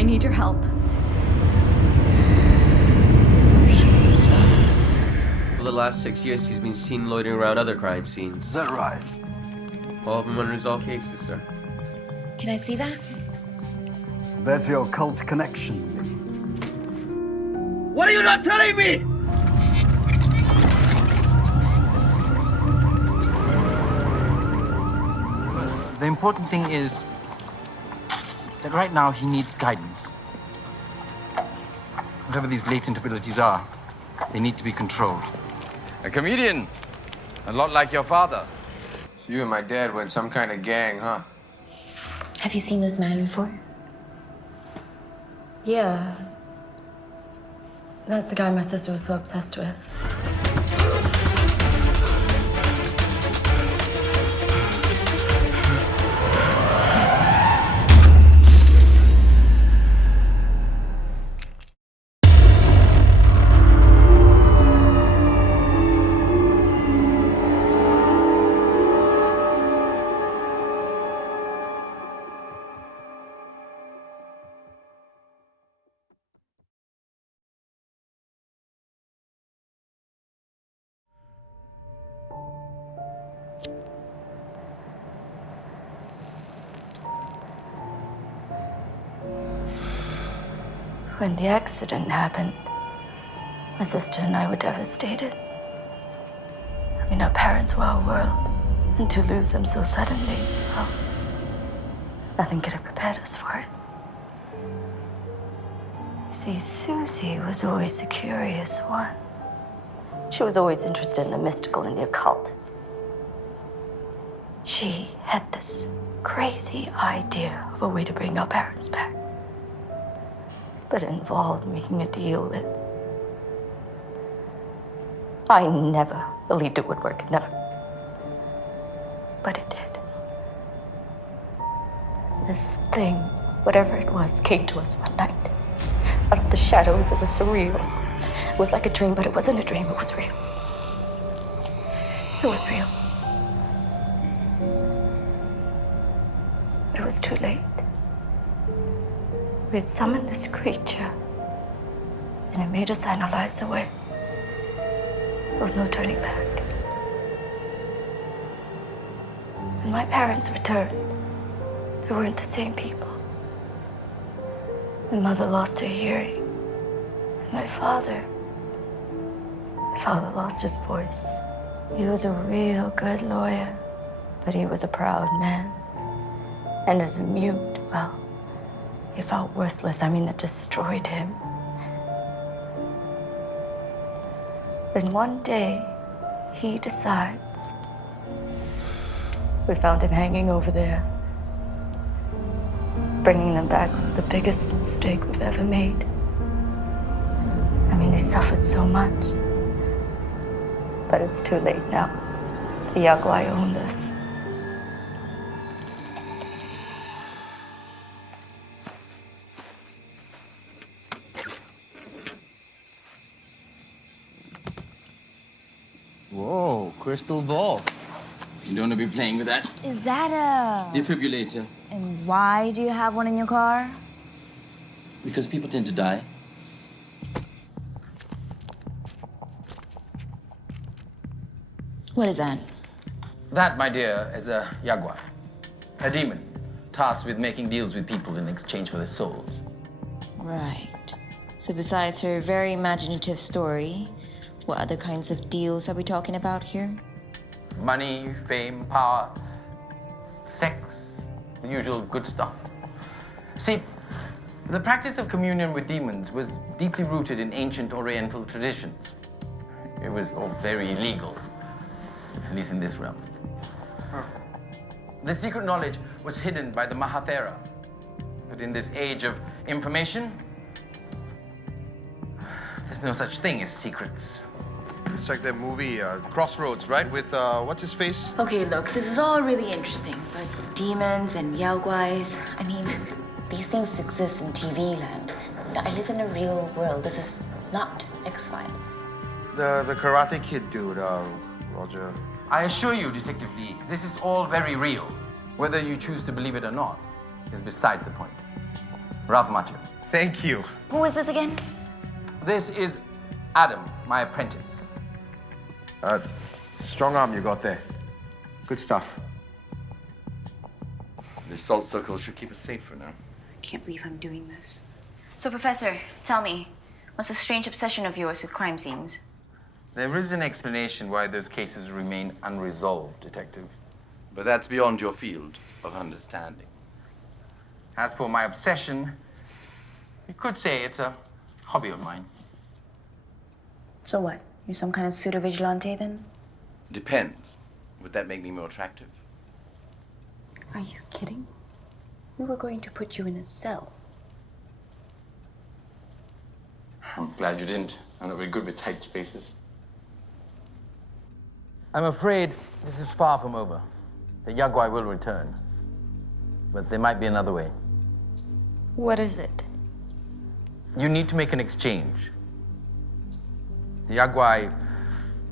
I need your help. For the last 6 years, he's been seen loitering around other crime scenes. Is that right? All of them unresolved cases, sir. Can I see that? There's your occult connection. What are you not telling me? The important thing is that right now he needs guidance. Whatever these latent abilities are, they need to be controlled. A comedian. A lot like your father. So you and my dad were in some kind of gang, huh? Have you seen this man before? Yeah. That's the guy my sister was so obsessed with. When the accident happened, my sister and I were devastated. I mean, our parents were our world, and to lose them so suddenly, well, nothing could have prepared us for it. You see, Susie was always the curious one. She was always interested in the mystical and the occult. She had this crazy idea of a way to bring our parents back. But it involved making a deal with... I never believed it would work, never. But it did. This thing, whatever it was, came to us one night. Out of the shadows, it was surreal. It was like a dream, but it wasn't a dream, it was real. It was real. But it was too late. We had summoned this creature, and it made us sign our lives away. There was no turning back. When my parents returned, they weren't the same people. My mother lost her hearing, and my father lost his voice. He was a real good lawyer, but he was a proud man. And as a mute, well, he felt worthless. I mean, it destroyed him. Then one day, he decides. We found him hanging over there. Bringing them back was the biggest mistake we've ever made. I mean, they suffered so much. But it's too late now. The Yaguai owned us. Whoa, crystal ball. You don't want to be playing with that? Is that a... Defibrillator. And why do you have one in your car? Because people tend to die. What is that? That, my dear, is a Yaguai. A demon, tasked with making deals with people in exchange for their souls. Right. So besides her very imaginative story, what other kinds of deals are we talking about here? Money, fame, power, sex, the usual good stuff. See, the practice of communion with demons was deeply rooted in ancient Oriental traditions. It was all very illegal, at least in this realm. The secret knowledge was hidden by the Mahathera. But in this age of information, there's no such thing as secrets. It's like that movie, Crossroads, right? With, what's his face? Okay, look, this is all really interesting, but demons and yaoguais, I mean, these things exist in TV land. I live in a real world. This is not X-Files. The Karate Kid dude, Roger. I assure you, Detective Lee, this is all very real. Whether you choose to believe it or not is besides the point. Rather macho. Thank you. Who is this again? This is Adam, my apprentice. Strong arm you got there. Good stuff. This salt circle should keep us safe for now. Can't believe I'm doing this. So, Professor, tell me, what's the strange obsession of yours with crime scenes? There is an explanation why those cases remain unresolved, Detective. But that's beyond your field of understanding. As for my obsession, you could say it's a hobby of mine. So what? You're some kind of pseudo-vigilante then? Depends. Would that make me more attractive? Are you kidding? We were going to put you in a cell. I'm glad you didn't. I'm not very good with tight spaces. I'm afraid this is far from over. The Yaguai will return. But there might be another way. What is it? You need to make an exchange. The Yaguai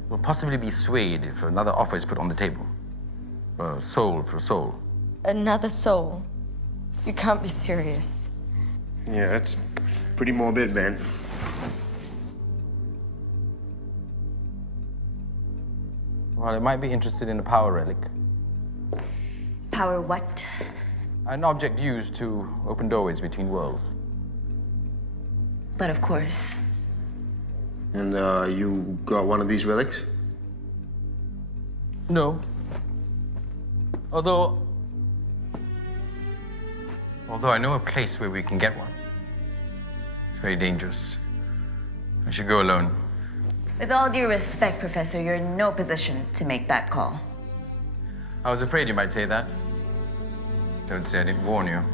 will possibly be swayed if another offer is put on the table. Soul for soul. Another soul? You can't be serious. Yeah, that's pretty morbid, man. Well, it might be interested in a power relic. Power what? An object used to open doorways between worlds. But of course. And you got one of these relics? No. Although I know a place where we can get one. It's very dangerous. I should go alone. With all due respect, Professor, you're in no position to make that call. I was afraid you might say that. Don't say I didn't warn you.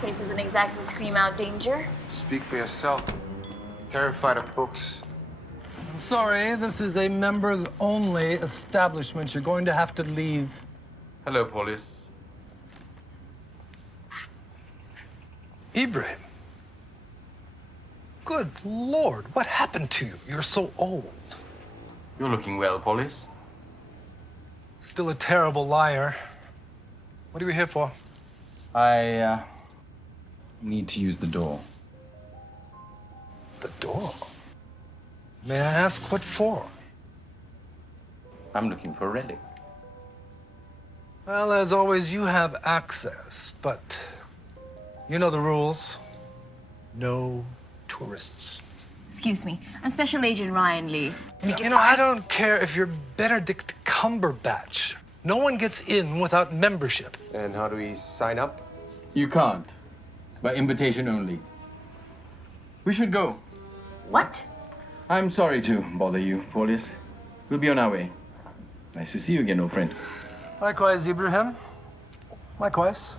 This doesn't exactly scream out danger. Speak for yourself. Terrified of books. I'm sorry, this is a members-only establishment. You're going to have to leave. Hello, Paulus. Ibrahim. Good Lord, what happened to you? You're so old. You're looking well, Paulus. Still a terrible liar. What are you here for? I need to use the door. The door? May I ask what for? I'm looking for a relic. Well, as always, you have access, but you know the rules. No tourists. Excuse me, I'm Special Agent Ryan Lee. You know, I don't care if you're Benedict Cumberbatch. No one gets in without membership. And how do we sign up? You can't. It's by invitation only. We should go. What? I'm sorry to bother you, Paulus. We'll be on our way. Nice to see you again, old friend. Likewise, Ibrahim. Likewise.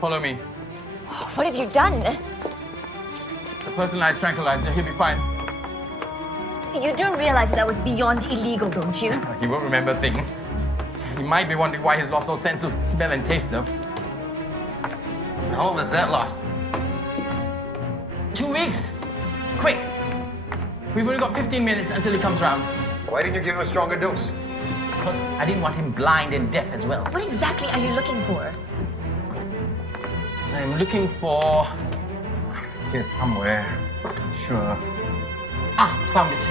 Follow me. What have you done? A personalized tranquilizer. He'll be fine. You do realize that was beyond illegal, don't you? He won't remember a thing. He might be wondering why he's lost all sense of smell and taste, though. How long does that last? 2 weeks! Quick! We've only got 15 minutes until he comes round. Why didn't you give him a stronger dose? Because I didn't want him blind and deaf as well. What exactly are you looking for? I'm looking for... It's here somewhere. Sure. Ah, found it.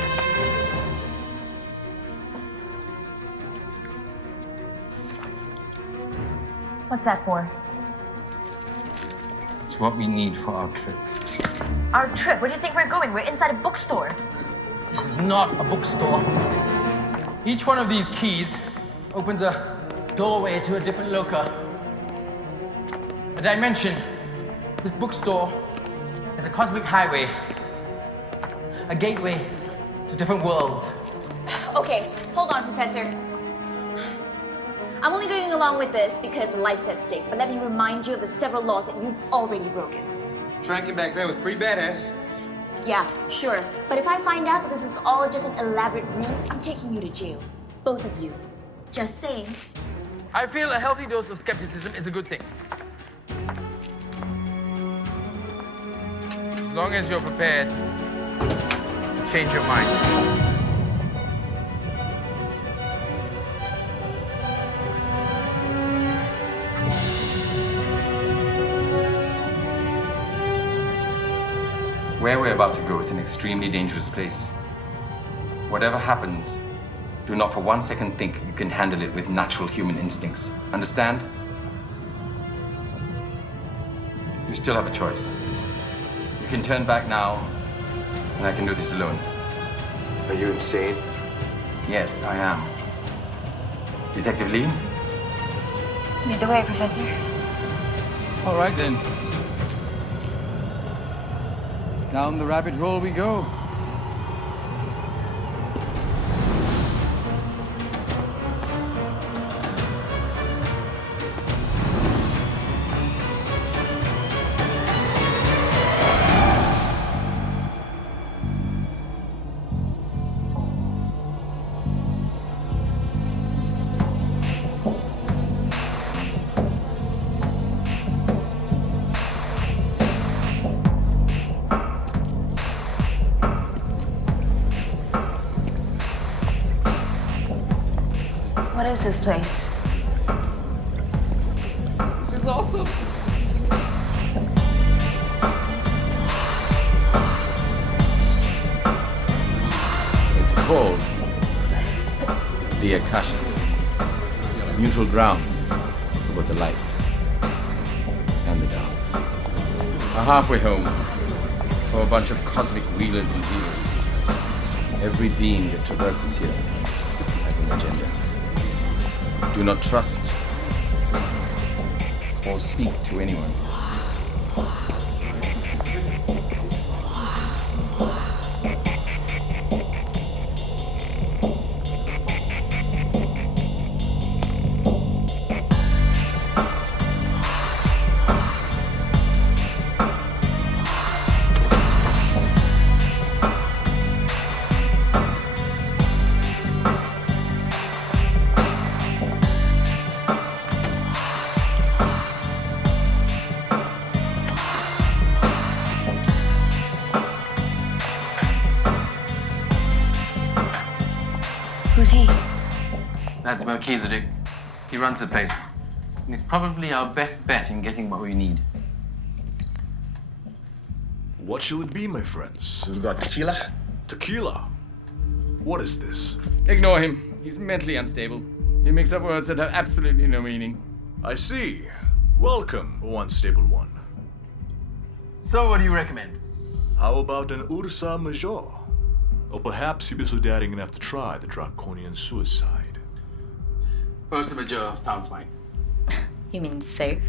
What's that for? It's what we need for our trip. Our trip? Where do you think we're going? We're inside a bookstore. This is not a bookstore. Each one of these keys opens a doorway to a different loca. A dimension. This bookstore is a cosmic highway. A gateway to different worlds. Okay, hold on, Professor. I'm only going along with this because life's at stake, but let me remind you of the several laws that you've already broken. Tranking back there was pretty badass. Yeah, sure. But if I find out that this is all just an elaborate ruse, I'm taking you to jail. Both of you. Just saying. I feel a healthy dose of skepticism is a good thing. As long as you're prepared to change your mind. Where we're about to go is an extremely dangerous place. Whatever happens, do not for 1 second think you can handle it with natural human instincts. Understand? You still have a choice. You can turn back now, and I can do this alone. Are you insane? Yes, I am. Detective Lee? Lead the way, Professor. All right, then. Down the rabbit hole we go. What is this place? This is awesome. It's called the Akasha. Neutral ground for both the light and the dark. A halfway home for a bunch of cosmic wheelers and dealers. Every being that traverses here has an agenda. Do not trust or speak to anyone. Who's he? That's Melchizedek. He runs the place. And he's probably our best bet in getting what we need. What shall it be, my friends? We got tequila. Tequila? What is this? Ignore him. He's mentally unstable. He makes up words that have absolutely no meaning. I see. Welcome, O unstable one. So what do you recommend? How about an Ursa Major? Or perhaps you'd be so daring enough to try the draconian suicide. Ursa Major sounds fine. You mean safe?